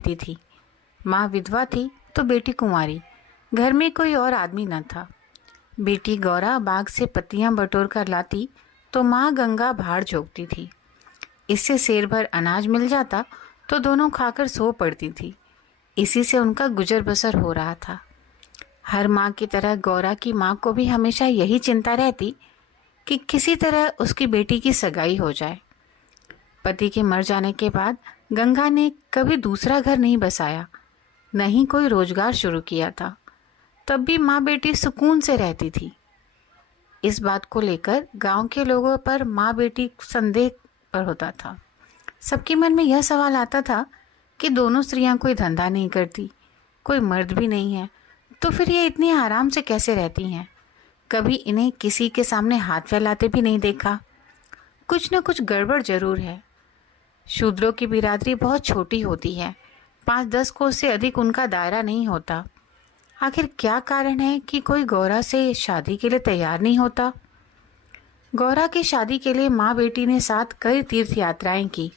थी। माँ विधवा थी तो बेटी कुंवारी। घर में कोई और आदमी न था। बेटी गौरा बाग से पत्तियां बटोर कर लाती तो माँ गंगा भाड़ झोंकती थी। इससे सेर भर अनाज मिल जाता तो दोनों खाकर सो पड़ती थी। इसी से उनका गुजर बसर हो रहा था। हर माँ की तरह गौरा की माँ को भी हमेशा यही चिंता रहती कि किसी तरह उसकी बेटी की सगाई हो जाए। पति के मर जाने के बाद गंगा ने कभी दूसरा घर नहीं बसाया, न ही कोई रोजगार शुरू किया था। तब भी माँ बेटी सुकून से रहती थी। इस बात को लेकर गांव के लोगों पर माँ बेटी संदेह पर होता था। सबके मन में यह सवाल आता था कि दोनों स्त्रियां कोई धंधा नहीं करती, कोई मर्द भी नहीं है, तो फिर ये इतनी आराम से कैसे रहती हैं? कभी इन्हें किसी के सामने हाथ फैलाते भी नहीं देखा। कुछ न कुछ गड़बड़ जरूर है। शूद्रों की बिरादरी बहुत छोटी होती है, 5-10 कोस से अधिक उनका दायरा नहीं होता। आखिर क्या कारण है कि कोई गौरा से शादी के लिए तैयार नहीं होता? गौरा की शादी के लिए माँ बेटी ने साथ कई तीर्थ यात्राएं की,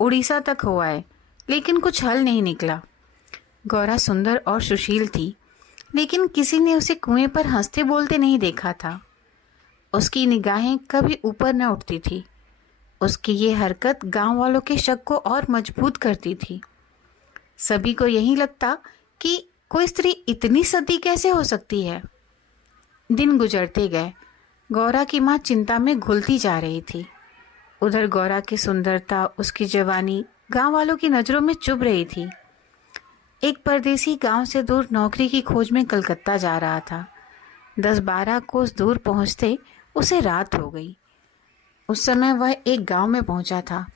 उड़ीसा तक हो आए, लेकिन कुछ हल नहीं निकला। गौरा सुंदर और सुशील थी, लेकिन किसी ने उसे कुएं पर हंसते बोलते नहीं देखा था। उसकी निगाहें कभी ऊपर न उठती थी। उसकी ये हरकत गांव वालों के शक को और मजबूत करती थी। सभी को यही लगता कि कोई स्त्री इतनी सती कैसे हो सकती है। दिन गुजरते गए। गौरा की माँ चिंता में घुलती जा रही थी। उधर गौरा की सुंदरता, उसकी जवानी गांव वालों की नजरों में चुभ रही थी। एक परदेसी गांव से दूर नौकरी की खोज में कलकत्ता जा रहा था। 10-12 कोस दूर पहुंचते उसे रात हो गई। उस समय वह एक गांव में पहुंचा था।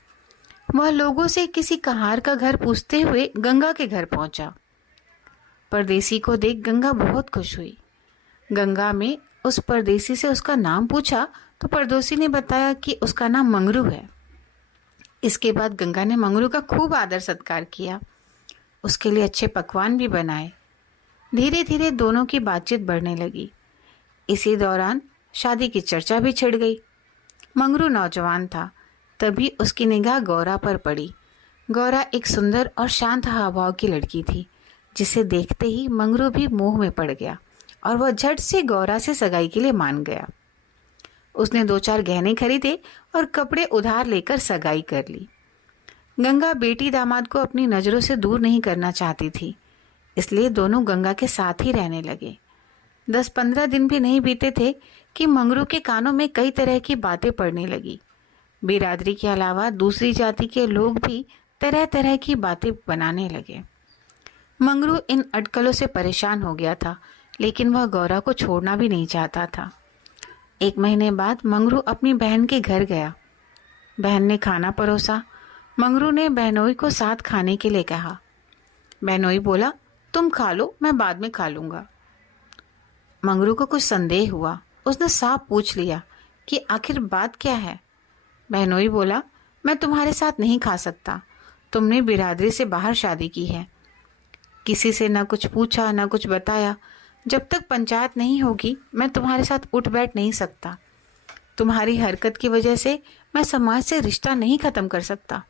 वह लोगों से किसी कहार का घर पूछते हुए गंगा के घर पहुंचा। परदेसी को देख गंगा बहुत खुश हुई। गंगा में उस परदेसी से उसका नाम पूछा तो परदेसी ने बताया कि उसका नाम मंगरू है। इसके बाद गंगा ने मंगरू का खूब आदर सत्कार किया। उसके लिए अच्छे पकवान भी बनाए। धीरे धीरे दोनों की बातचीत बढ़ने लगी। इसी दौरान शादी की चर्चा भी छिड़ गई। मंगरू नौजवान था, तभी उसकी निगाह गौरा पर पड़ी। गौरा एक सुंदर और शांत हावभाव की लड़की थी, जिसे देखते ही मंगरू भी मोह में पड़ गया और वह झट से गौरा से सगाई के लिए मान गया। उसने 2-4 गहने खरीदे और कपड़े उधार लेकर सगाई कर ली। गंगा बेटी दामाद को अपनी नजरों से दूर नहीं करना चाहती थी, इसलिए दोनों गंगा के साथ ही रहने लगे। 10-15 दिन भी नहीं बीते थे कि मंगरू के कानों में कई तरह की बातें पड़ने लगी। बिरादरी के अलावा दूसरी जाति के लोग भी तरह तरह की बातें बनाने लगे। मंगरू इन अटकलों से परेशान हो गया था, लेकिन वह गौरा को छोड़ना भी नहीं चाहता था। 1 महीने बाद मंगरू अपनी बहन के घर गया। बहन ने खाना परोसा। मंगरू ने बहनोई को साथ खाने के लिए कहा। बहनोई बोला, तुम खा लो, मैं बाद में खा लूंगा। मंगरू को कुछ संदेह हुआ। उसने साफ पूछ लिया कि आखिर बात क्या है। बहनोई बोला, मैं तुम्हारे साथ नहीं खा सकता। तुमने बिरादरी से बाहर शादी की है। किसी से न कुछ पूछा न कुछ बताया। जब तक पंचायत नहीं होगी मैं तुम्हारे साथ उठ बैठ नहीं सकता। तुम्हारी हरकत की वजह से मैं समाज से रिश्ता नहीं खत्म कर सकता।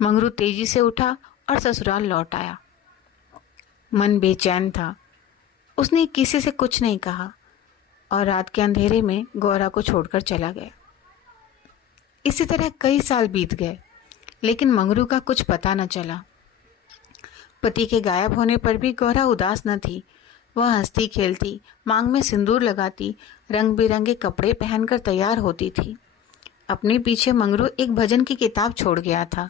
मंगरू तेजी से उठा और ससुराल लौट आया। मन बेचैन था। उसने किसी से कुछ नहीं कहा और रात के अंधेरे में गौरा को छोड़कर चला गया। इसी तरह कई साल बीत गए, लेकिन मंगरू का कुछ पता न चला। पति के गायब होने पर भी गौरा उदास न थी। वह हंसती खेलती, मांग में सिंदूर लगाती, रंग बिरंगे कपड़े पहनकर तैयार होती थी। अपने पीछे मंगरू एक भजन की किताब छोड़ गया था।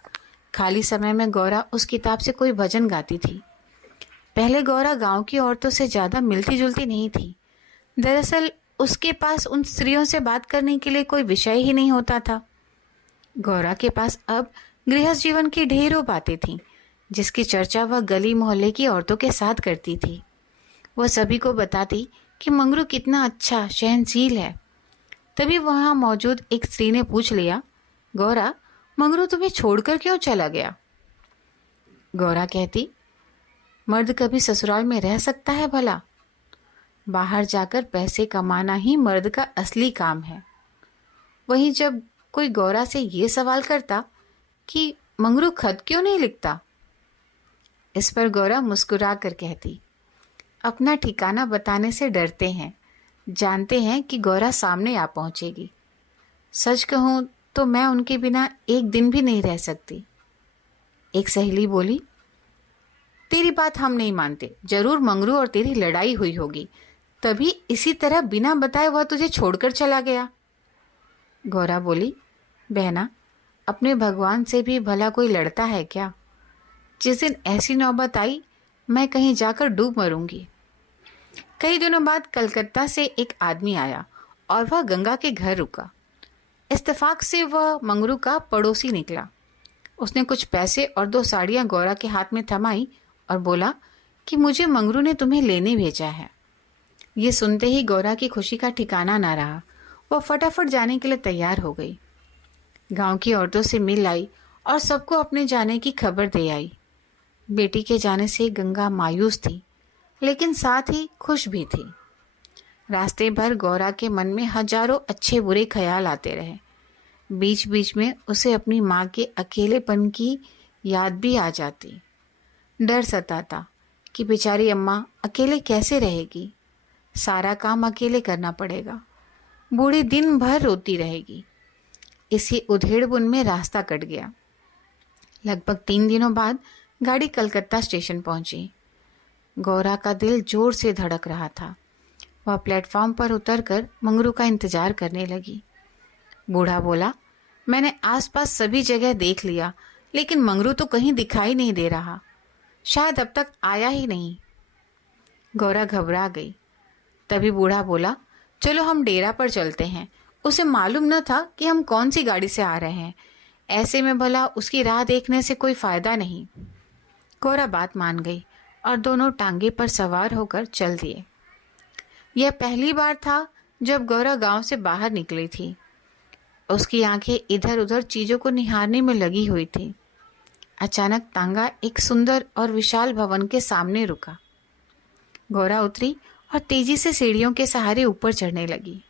खाली समय में गौरा उस किताब से कोई भजन गाती थी। पहले गौरा गांव की औरतों से ज्यादा मिलती जुलती नहीं थी। दरअसल उसके पास उन स्त्रियों से बात करने के लिए कोई विषय ही नहीं होता था। गौरा के पास अब गृहस्थ जीवन की ढेरों बातें थीं, जिसकी चर्चा वह गली मोहल्ले की औरतों के साथ करती थी। वह सभी को बताती कि मंगरू कितना अच्छा सहनशील है। तभी वहां मौजूद एक स्त्री ने पूछ लिया, गौरा, मंगरू तुम्हें छोड़कर क्यों चला गया? गौरा कहती, मर्द कभी ससुराल में रह सकता है भला? बाहर जाकर पैसे कमाना ही मर्द का असली काम है। वहीं जब कोई गौरा से ये सवाल करता कि मंगरू खत क्यों नहीं लिखता, इस पर गौरा मुस्कुरा कर कहती, अपना ठिकाना बताने से डरते हैं, जानते हैं कि गौरा सामने आ पहुंचेगी। सच कहूं तो मैं उनके बिना एक दिन भी नहीं रह सकती। एक सहेली बोली, तेरी बात हम नहीं मानते, जरूर मंगरू और तेरी लड़ाई हुई होगी, तभी इसी तरह बिना बताए वह तुझे छोड़कर चला गया। गौरा बोली, बहना, अपने भगवान से भी भला कोई लड़ता है क्या? जिस दिन ऐसी नौबत आई, मैं कहीं जाकर डूब मरूंगी। कई दिनों बाद कलकत्ता से एक आदमी आया और वह गंगा के घर रुका। इत्तेफाक से वह मंगरू का पड़ोसी निकला। उसने कुछ पैसे और 2 साड़ियां गौरा के हाथ में थमाई और बोला कि मुझे मंगरू ने तुम्हें लेने भेजा है। ये सुनते ही गौरा की खुशी का ठिकाना ना रहा। वह फटाफट जाने के लिए तैयार हो गई। गांव की औरतों से मिल आई और सबको अपने जाने की खबर दे आई। बेटी के जाने से गंगा मायूस थी, लेकिन साथ ही खुश भी थी। रास्ते भर गौरा के मन में हजारों अच्छे बुरे ख्याल आते रहे। बीच बीच में उसे अपनी माँ के अकेलेपन की याद भी आ जाती। डर सताता कि बेचारी अम्मा अकेले कैसे रहेगी, सारा काम अकेले करना पड़ेगा, बूढ़ी दिन भर रोती रहेगी। इसी उधेड़बुन में रास्ता कट गया। लगभग 3 दिनों बाद गाड़ी कलकत्ता स्टेशन पहुंची। गौरा का दिल जोर से धड़क रहा था। वह प्लेटफॉर्म पर उतरकर मंगरू का इंतजार करने लगी। बूढ़ा बोला, मैंने आसपास सभी जगह देख लिया, लेकिन मंगरू तो कहीं दिखाई नहीं दे रहा, शायद अब तक आया ही नहीं। गौरा घबरा गई। तभी बूढ़ा बोला, चलो हम डेरा पर चलते हैं। उसे मालूम न था कि हम कौन सी गाड़ी से आ रहे हैं, ऐसे में भला उसकी राह देखने से कोई फायदा नहीं। गौरा बात मान गई और दोनों टांगे पर सवार होकर चल दिए। यह पहली बार था जब गौरा गांव से बाहर निकली थी। उसकी आंखें इधर उधर चीजों को निहारने में लगी हुई थी। अचानक तांगा एक सुंदर और विशाल भवन के सामने रुका। गौरा उतरी और तेजी से सीढ़ियों के सहारे ऊपर चढ़ने लगी।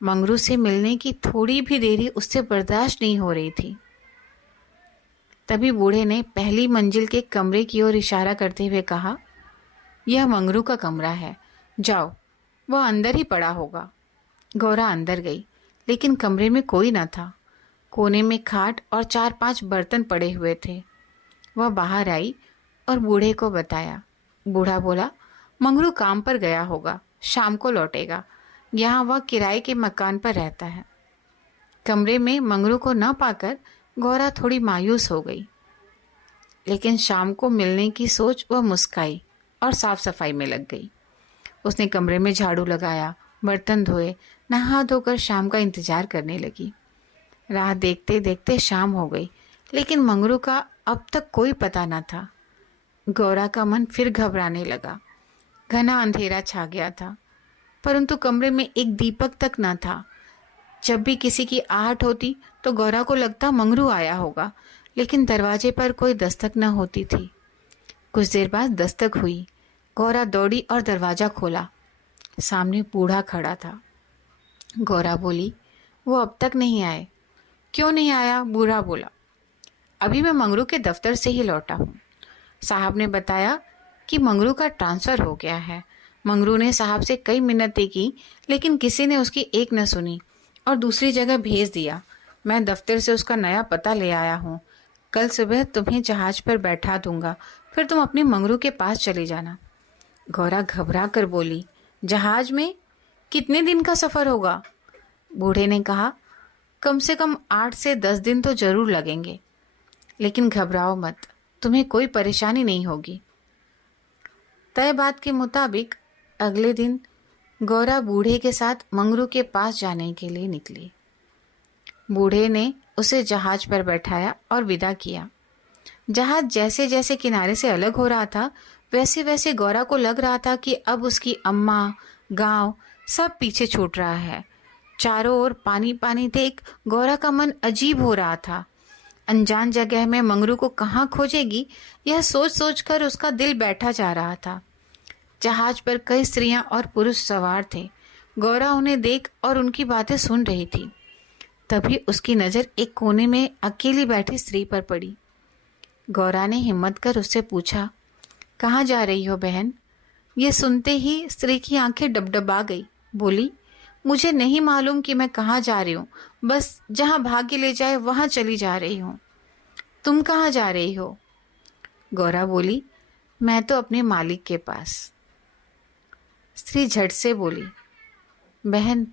मंगरू से मिलने की थोड़ी भी देरी उससे बर्दाश्त नहीं हो रही थी। तभी बूढ़े ने पहली मंजिल के कमरे की ओर इशारा करते हुए कहा, यह मंगरू का कमरा है, जाओ, वह अंदर ही पड़ा होगा। गौरा अंदर गई, लेकिन कमरे में कोई न था। कोने में खाट और 4-5 बर्तन पड़े हुए थे। वह बाहर आई और बूढ़े को बताया। बूढ़ा बोला, मंगरू काम पर गया होगा, शाम को लौटेगा। यहाँ वह किराए के मकान पर रहता है। कमरे में मंगरू को न पाकर गौरा थोड़ी मायूस हो गई, लेकिन शाम को मिलने की सोच वह मुस्काई और साफ सफाई में लग गई। उसने कमरे में झाड़ू लगाया, बर्तन धोए, नहा धोकर शाम का इंतजार करने लगी। राह देखते देखते शाम हो गई, लेकिन मंगरू का अब तक कोई पता न था। गौरा का मन फिर घबराने लगा। घना अंधेरा छा गया था, परंतु कमरे में एक दीपक तक न था। जब भी किसी की आहट होती तो गौरा को लगता मंगरू आया होगा, लेकिन दरवाजे पर कोई दस्तक न होती थी। कुछ देर बाद दस्तक हुई। गौरा दौड़ी और दरवाज़ा खोला। सामने बूढ़ा खड़ा था। गौरा बोली, वो अब तक नहीं आए। क्यों नहीं आया? बूढ़ा बोला, अभी मैं मंगरू के दफ्तर से ही लौटा हूँ। साहब ने बताया कि मंगरू का ट्रांसफ़र हो गया है। मंगरू ने साहब से कई मिन्नतें की, लेकिन किसी ने उसकी एक न सुनी और दूसरी जगह भेज दिया। मैं दफ्तर से उसका नया पता ले आया हूँ। कल सुबह तुम्हें जहाज पर बैठा दूंगा, फिर तुम अपने मंगरू के पास चले जाना। गौरा घबरा कर बोली, जहाज में? कितने दिन का सफ़र होगा? बूढ़े ने कहा, कम से कम 8 से 10 दिन तो जरूर लगेंगे, लेकिन घबराओ मत, तुम्हें कोई परेशानी नहीं होगी। तय बात के मुताबिक अगले दिन गौरा बूढ़े के साथ मंगरू के पास जाने के लिए निकली। बूढ़े ने उसे जहाज पर बैठाया और विदा किया। जहाज जैसे जैसे किनारे से अलग हो रहा था, वैसे वैसे गौरा को लग रहा था कि अब उसकी अम्मा, गांव सब पीछे छूट रहा है। चारों ओर पानी पानी देख गौरा का मन अजीब हो रहा था। अनजान जगह में मंगरू को कहाँ खोजेगी, यह सोच सोच कर उसका दिल बैठा जा रहा था। जहाज पर कई स्त्रियां और पुरुष सवार थे। गौरा उन्हें देख और उनकी बातें सुन रही थी। तभी उसकी नज़र एक कोने में अकेली बैठी स्त्री पर पड़ी। गौरा ने हिम्मत कर उससे पूछा, कहाँ जा रही हो बहन? ये सुनते ही स्त्री की आंखें डबडबा गई। बोली, मुझे नहीं मालूम कि मैं कहाँ जा रही हूँ, बस जहाँ भाग्य ले जाए वहाँ चली जा रही हूँ। तुम कहाँ जा रही हो? गौरा बोली, मैं तो अपने मालिक के पास। स्त्री झट से बोली, बहन,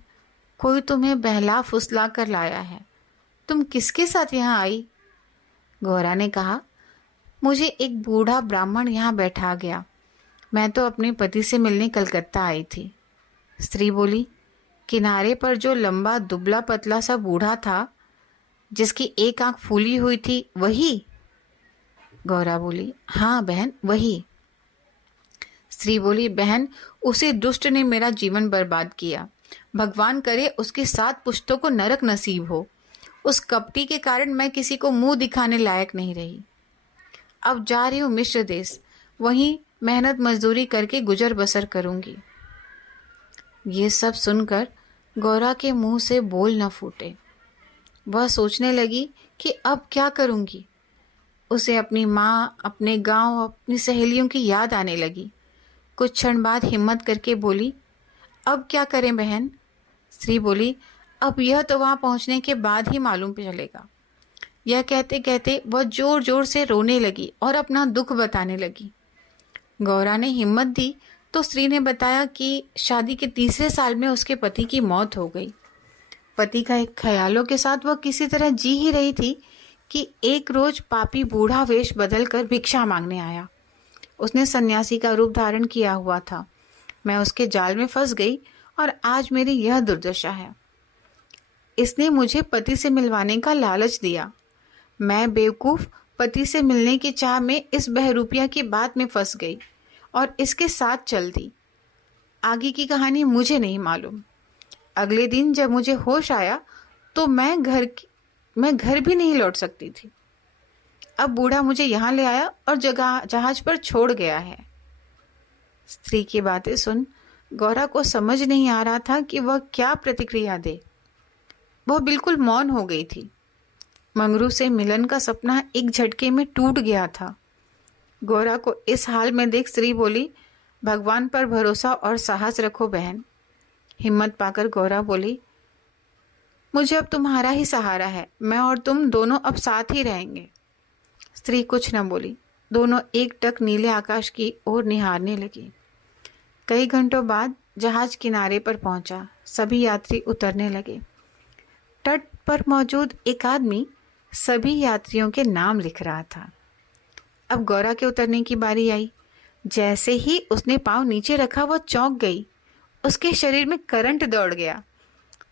कोई तुम्हें बहला फुसला कर लाया है। तुम किसके साथ यहाँ आई? गौरा ने कहा, मुझे एक बूढ़ा ब्राह्मण यहाँ बैठा गया। मैं तो अपने पति से मिलने कलकत्ता आई थी। स्त्री बोली, किनारे पर जो लंबा दुबला पतला सा बूढ़ा था, जिसकी एक आंख फूली हुई थी, वही? गौरा बोली, हाँ बहन, वही। स्त्री बोली, बहन, उसी दुष्ट ने मेरा जीवन बर्बाद किया। भगवान करे उसके 7 पुश्तों को नरक नसीब हो। उस कपटी के कारण मैं किसी को मुंह दिखाने लायक नहीं रही। अब जा रही हूँ मिश्र देश, वहीं मेहनत मजदूरी करके गुजर बसर करूंगी। ये सब सुनकर गौरा के मुंह से बोल न फूटे। वह सोचने लगी कि अब क्या करूंगी। उसे अपनी माँ, अपने गांव, अपनी सहेलियों की याद आने लगी। कुछ क्षण बाद हिम्मत करके बोली, अब क्या करें बहन? स्त्री बोली, अब यह तो वहां पहुंचने के बाद ही मालूम चलेगा। यह कहते कहते वह जोर जोर से रोने लगी और अपना दुख बताने लगी। गौरा ने हिम्मत दी तो स्त्री ने बताया कि शादी के 3रे साल में उसके पति की मौत हो गई। पति का एक ख्यालों के साथ वह किसी तरह जी ही रही थी कि एक रोज पापी बूढ़ा वेश बदलकर भिक्षा मांगने आया। उसने सन्यासी का रूप धारण किया हुआ था। मैं उसके जाल में फंस गई और आज मेरी यह दुर्दशा है। इसने मुझे पति से मिलवाने का लालच दिया। मैं बेवकूफ पति से मिलने की चाह में इस बहरूपिया की बात में फंस गई और इसके साथ चल दी। आगे की कहानी मुझे नहीं मालूम। अगले दिन जब मुझे होश आया तो मैं घर भी नहीं लौट सकती थी। अब बूढ़ा मुझे यहाँ ले आया और जहाज पर छोड़ गया है। स्त्री की बातें सुन गौरा को समझ नहीं आ रहा था कि वह क्या प्रतिक्रिया दे। वह बिल्कुल मौन हो गई थी। मंगरू से मिलन का सपना एक झटके में टूट गया था। गौरा को इस हाल में देख स्त्री बोली, भगवान पर भरोसा और साहस रखो बहन। हिम्मत पाकर गौरा बोली, मुझे अब तुम्हारा ही सहारा है। मैं और तुम दोनों अब साथ ही रहेंगे। स्त्री कुछ न बोली। दोनों एकटक नीले आकाश की ओर निहारने लगी। कई घंटों बाद जहाज किनारे पर पहुंचा। सभी यात्री उतरने लगे। तट पर मौजूद एक आदमी सभी यात्रियों के नाम लिख रहा था। अब गौरा के उतरने की बारी आई। जैसे ही उसने पांव नीचे रखा वह चौंक गई। उसके शरीर में करंट दौड़ गया।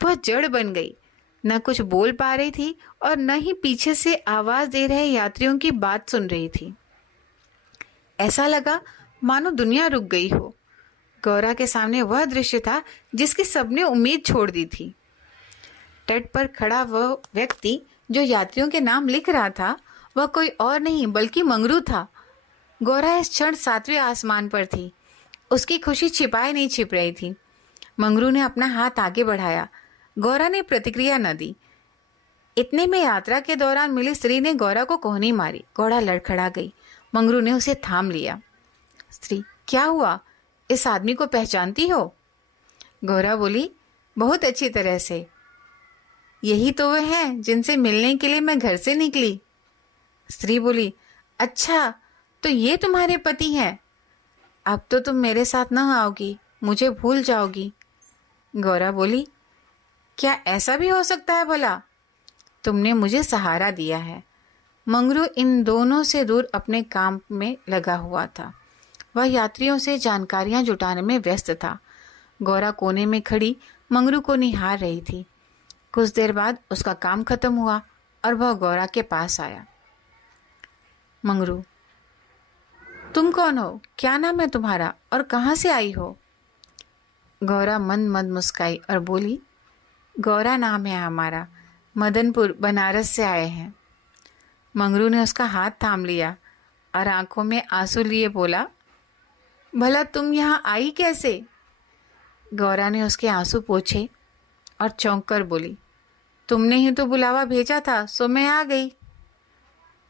वह जड़ बन गई। न कुछ बोल पा रही थी और न ही पीछे से आवाज दे रहे यात्रियों की बात सुन रही थी। ऐसा लगा मानो दुनिया रुक गई हो। गौरा के सामने वह दृश्य था जिसकी सबने उम्मीद छोड़ दी थी। तट पर खड़ा वह व्यक्ति जो यात्रियों के नाम लिख रहा था, वह कोई और नहीं बल्कि मंगरू था। गौरा इस क्षण 7वें आसमान पर थी। उसकी खुशी छिपाए नहीं छिप रही थी। मंगरू ने अपना हाथ आगे बढ़ाया। गौरा ने प्रतिक्रिया न दी। इतने में यात्रा के दौरान मिली स्त्री ने गौरा को कोहनी मारी। गौरा लड़खड़ा गई। मंगरू ने उसे थाम लिया। स्त्री, क्या हुआ? इस आदमी को पहचानती हो? गौरा बोली, बहुत अच्छी तरह से। यही तो वह हैं जिनसे मिलने के लिए मैं घर से निकली। स्त्री बोली, अच्छा, तो ये तुम्हारे पति हैं? अब तो तुम मेरे साथ न आओगी, मुझे भूल जाओगी। गौरा बोली, क्या ऐसा भी हो सकता है भला? तुमने मुझे सहारा दिया है। मंगरू इन दोनों से दूर अपने काम में लगा हुआ था। वह यात्रियों से जानकारियां जुटाने में व्यस्त था। गौरा कोने में खड़ी मंगरू को निहार रही थी। कुछ देर बाद उसका काम खत्म हुआ और वह गौरा के पास आया। मंगरू, तुम कौन हो? क्या नाम है तुम्हारा और कहाँ से आई हो? गौरा मंद मंद मुस्काई और बोली, गौरा नाम है हमारा, मदनपुर बनारस से आए हैं। मंगरू ने उसका हाथ थाम लिया और आंखों में आंसू लिए बोला, भला तुम यहाँ आई कैसे? गौरा ने उसके आंसू पोंछे और चौंक कर बोली, तुमने ही तो बुलावा भेजा था, सो मैं आ गई।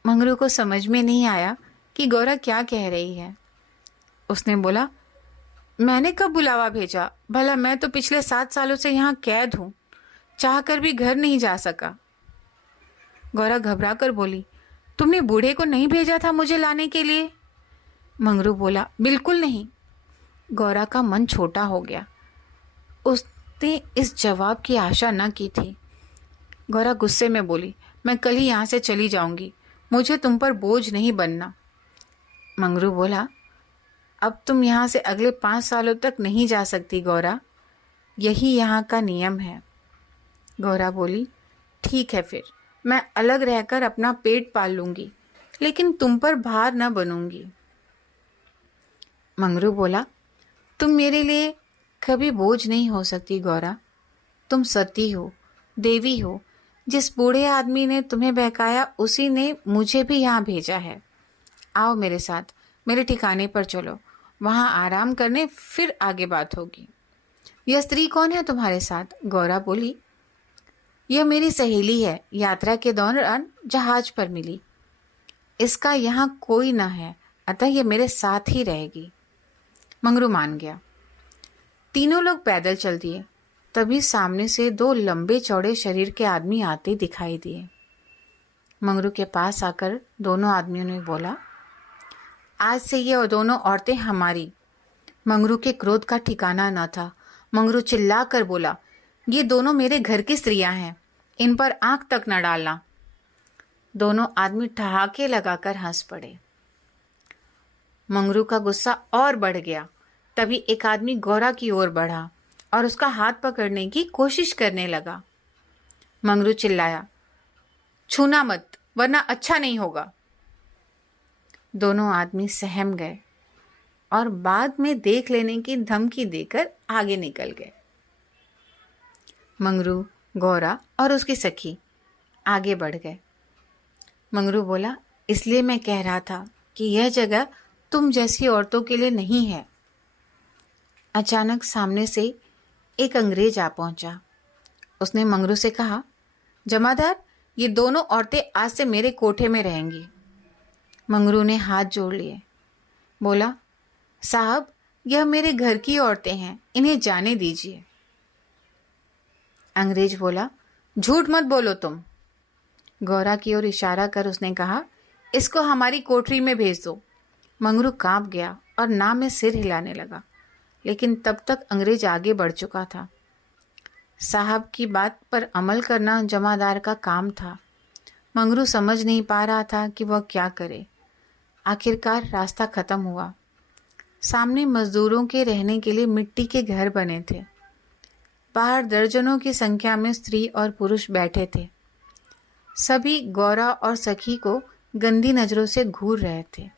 मंगरू को समझ में नहीं आया कि गौरा क्या कह रही है। उसने बोला, मैंने कब बुलावा भेजा? भला मैं तो पिछले 7 सालों से यहाँ कैद हूँ, चाह कर भी घर नहीं जा सका। गौरा घबरा कर बोली, तुमने बूढ़े को नहीं भेजा था मुझे लाने के लिए? मंगरू बोला, बिल्कुल नहीं। गौरा का मन छोटा हो गया। उसने इस जवाब की आशा न की थी। गौरा गुस्से में बोली, मैं कल ही यहाँ से चली जाऊंगी, मुझे तुम पर बोझ नहीं बनना। मंगरू बोला, अब तुम यहाँ से अगले 5 सालों तक नहीं जा सकती गौरा, यही यहाँ का नियम है। गौरा बोली, ठीक है, फिर मैं अलग रहकर अपना पेट पाल लूंगी, लेकिन तुम पर भार न बनूंगी। मंगरू बोला, तुम मेरे लिए कभी बोझ नहीं हो सकती गौरा, तुम सती हो, देवी हो। जिस बूढ़े आदमी ने तुम्हें बहकाया उसी ने मुझे भी यहाँ भेजा है। आओ मेरे साथ, मेरे ठिकाने पर चलो, वहाँ आराम करने, फिर आगे बात होगी। यह स्त्री कौन है तुम्हारे साथ? गौरा बोली, यह मेरी सहेली है, यात्रा के दौरान जहाज पर मिली। इसका यहाँ कोई न है, अतः यह मेरे साथ ही रहेगी। मंगरू मान गया। तीनों लोग पैदल चल दिए। तभी सामने से 2 लंबे चौड़े शरीर के आदमी आते दिखाई दिए। मंगरू के पास आकर दोनों आदमियों ने बोला, आज से ये दोनों औरतें हमारी। मंगरू के क्रोध का ठिकाना न था। मंगरू चिल्ला कर बोला, ये दोनों मेरे घर की स्त्रियां हैं, इन पर आंख तक न डालना। दोनों आदमी ठहाके लगाकर हंस पड़े। मंगरू का गुस्सा और बढ़ गया। तभी एक आदमी गौरा की ओर बढ़ा और उसका हाथ पकड़ने की कोशिश करने लगा। मंगरू चिल्लाया, छूना मत, वरना अच्छा नहीं होगा। दोनों आदमी सहम गए और बाद में देख लेने की धमकी देकर आगे निकल गए। मंगरू, गौरा और उसकी सखी आगे बढ़ गए। मंगरू बोला, इसलिए मैं कह रहा था कि यह जगह तुम जैसी औरतों के लिए नहीं है। अचानक सामने से एक अंग्रेज आ पहुंचा। उसने मंगरू से कहा, जमादार, ये दोनों औरतें आज से मेरे कोठे में रहेंगी। मंगरू ने हाथ जोड़ लिए, बोला, साहब, यह मेरे घर की औरतें हैं, इन्हें जाने दीजिए। अंग्रेज बोला, झूठ मत बोलो तुम। गौरा की ओर इशारा कर उसने कहा, इसको हमारी कोठरी में भेज दो। मंगरू कांप गया और ना में सिर हिलाने लगा, लेकिन तब तक अंग्रेज आगे बढ़ चुका था। साहब की बात पर अमल करना जमादार का काम था। मंगरू समझ नहीं पा रहा था कि वह क्या करे। आखिरकार रास्ता खत्म हुआ। सामने मजदूरों के रहने के लिए मिट्टी के घर बने थे। बाहर दर्जनों की संख्या में स्त्री और पुरुष बैठे थे। सभी गौरा और सखी को गंदी नजरों से घूर रहे थे।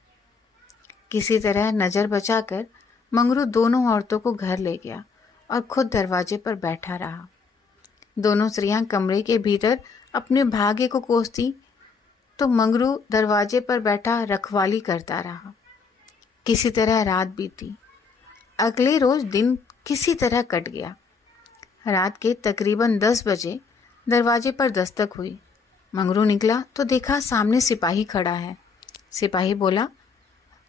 किसी तरह नजर बचाकर मंगरू दोनों औरतों को घर ले गया और खुद दरवाजे पर बैठा रहा। दोनों स्त्रियां कमरे के भीतर अपने भाग्य को कोसती, तो मंगरू दरवाजे पर बैठा रखवाली करता रहा। किसी तरह रात बीती। अगले रोज दिन किसी तरह कट गया। रात के तकरीबन 10 बजे दरवाजे पर दस्तक हुई। मंगरू निकला तो देखा सामने सिपाही खड़ा है। सिपाही बोला,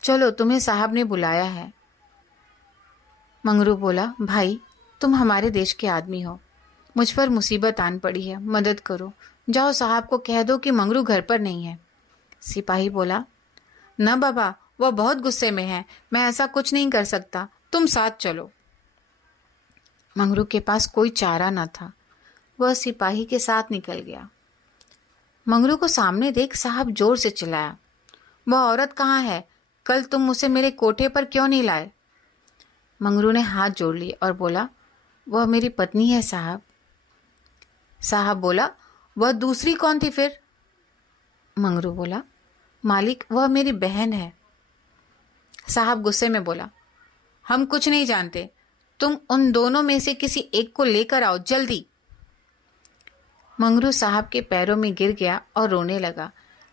चलो, तुम्हें साहब ने बुलाया है। मंगरू बोला, भाई, तुम हमारे देश के आदमी हो, मुझ पर मुसीबत आन पड़ी है, मदद करो। जाओ, साहब को कह दो कि मंगरू घर पर नहीं है। सिपाही बोला, न बाबा, वह बहुत गुस्से में है, मैं ऐसा कुछ नहीं कर सकता, तुम साथ चलो। मंगरू के पास कोई चारा न था। वह सिपाही के साथ निकल गया। मंगरू को सामने देख साहब जोर से चिल्लाया, वह औरत कहाँ है? कल तुम उसे मेरे कोठे पर क्यों नहीं लाए? मंगरू ने हाथ जोड़ लिए और बोला, वह मेरी पत्नी है साहब। साहब बोला, वह दूसरी कौन थी फिर? मंगरू बोला, मालिक, वह मेरी बहन है। साहब गुस्से में बोला, हम कुछ नहीं जानते, तुम उन दोनों में से किसी एक को लेकर आओ, जल्दी। मंगरू साहब के पैरों में गिर गया और रोने लगा,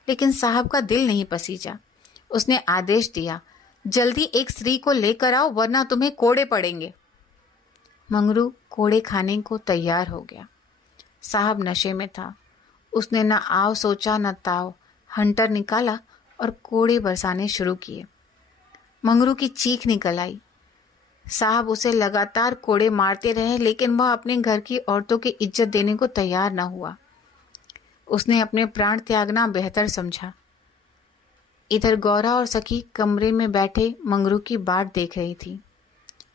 लेकिन साहब का दिल नहीं पसीजा। उसने आदेश दिया, जल्दी एक स्त्री को लेकर आओ, वरना तुम्हें कोड़े पड़ेंगे। मंगरू कोड़े खाने को तैयार हो गया। साहब नशे में था। उसने न आव सोचा न ताव, हंटर निकाला और कोड़े बरसाने शुरू किए। मंगरू की चीख निकल आई। साहब उसे लगातार कोड़े मारते रहे, लेकिन वह अपने घर की औरतों की इज्जत देने को तैयार न हुआ। उसने अपने प्राण त्यागना बेहतर समझा। इधर गौरा और सखी कमरे में बैठे मंगरू की बाट देख रही थी।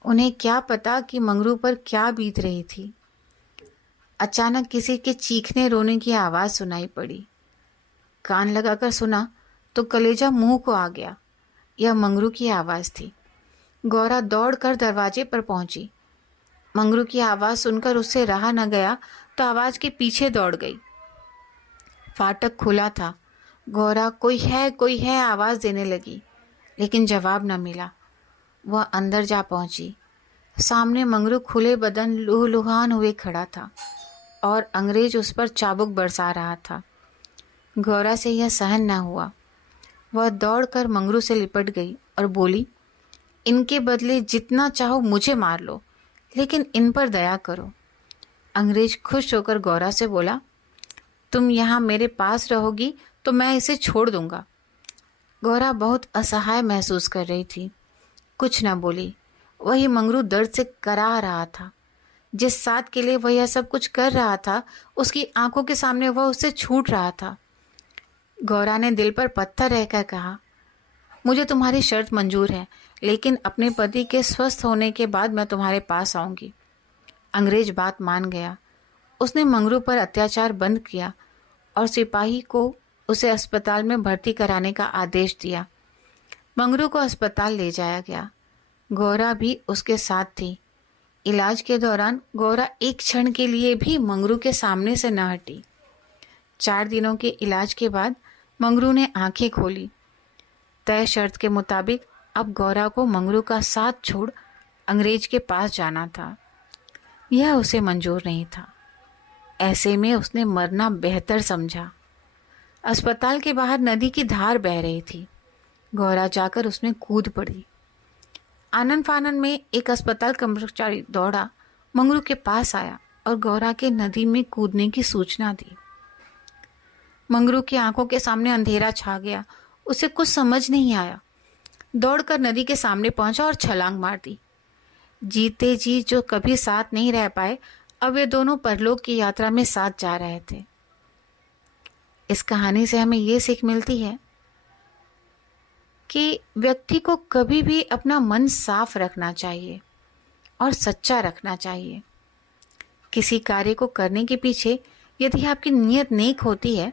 उन्हें क्या पता कि मंगरू पर क्या बीत रही थी। अचानक किसी के चीखने रोने की आवाज़ सुनाई पड़ी। कान लगाकर सुना तो कलेजा मुंह को आ गया। यह मंगरू की आवाज़ थी। गौरा दौड़कर दरवाजे पर पहुंची। मंगरू की आवाज़ सुनकर उससे रहा न गया तो आवाज़ के पीछे दौड़ गई। फाटक खुला था। गौरा कोई है आवाज़ देने लगी, लेकिन जवाब न मिला। वह अंदर जा पहुंची। सामने मंगरू खुले बदन लूहलुहान हुए खड़ा था और अंग्रेज उस पर चाबुक बरसा रहा था। गौरा से यह सहन न हुआ। वह दौड़कर मंगरू से लिपट गई और बोली, इनके बदले जितना चाहो मुझे मार लो, लेकिन इन पर दया करो। अंग्रेज खुश होकर गौरा से बोला, तुम यहाँ मेरे पास रहोगी तो मैं इसे छोड़ दूंगा। गौरा बहुत असहाय महसूस कर रही थी। कुछ न बोली। वही मंगरू दर्द से कराह रहा था। जिस साथ के लिए वह यह सब कुछ कर रहा था, उसकी आंखों के सामने वह उससे छूट रहा था। गौरा ने दिल पर पत्थर रहकर कहा, मुझे तुम्हारी शर्त मंजूर है, लेकिन अपने पति के स्वस्थ होने के बाद मैं तुम्हारे पास आऊँगी। अंग्रेज बात मान गया। उसने मंगरू पर अत्याचार बंद किया और सिपाही को उसे अस्पताल में भर्ती कराने का आदेश दिया। मंगरू को अस्पताल ले जाया गया। गौरा भी उसके साथ थी। इलाज के दौरान गौरा एक क्षण के लिए भी मंगरू के सामने से न हटी। 4 दिनों के इलाज के बाद मंगरू ने आंखें खोली। तय शर्त के मुताबिक अब गौरा को मंगरू का साथ छोड़ अंग्रेज के पास जाना था। यह उसे मंजूर नहीं था। ऐसे में उसने मरना बेहतर समझा। अस्पताल के बाहर नदी की धार बह रही थी। गौरा जाकर उसमें कूद पड़ी। आनन फानन में एक अस्पताल कर्मचारी दौड़ा, मंगरू के पास आया और गौरा के नदी में कूदने की सूचना दी। मंगरू की आंखों के सामने अंधेरा छा गया। उसे कुछ समझ नहीं आया। दौड़कर नदी के सामने पहुंचा और छलांग मार दी। जीते जी जो कभी साथ नहीं रह पाए, अब वे दोनों परलोक की यात्रा में साथ जा रहे थे। इस कहानी से हमें ये सीख मिलती है कि व्यक्ति को कभी भी अपना मन साफ रखना चाहिए और सच्चा रखना चाहिए। किसी कार्य को करने के पीछे यदि आपकी नीयत नेक होती है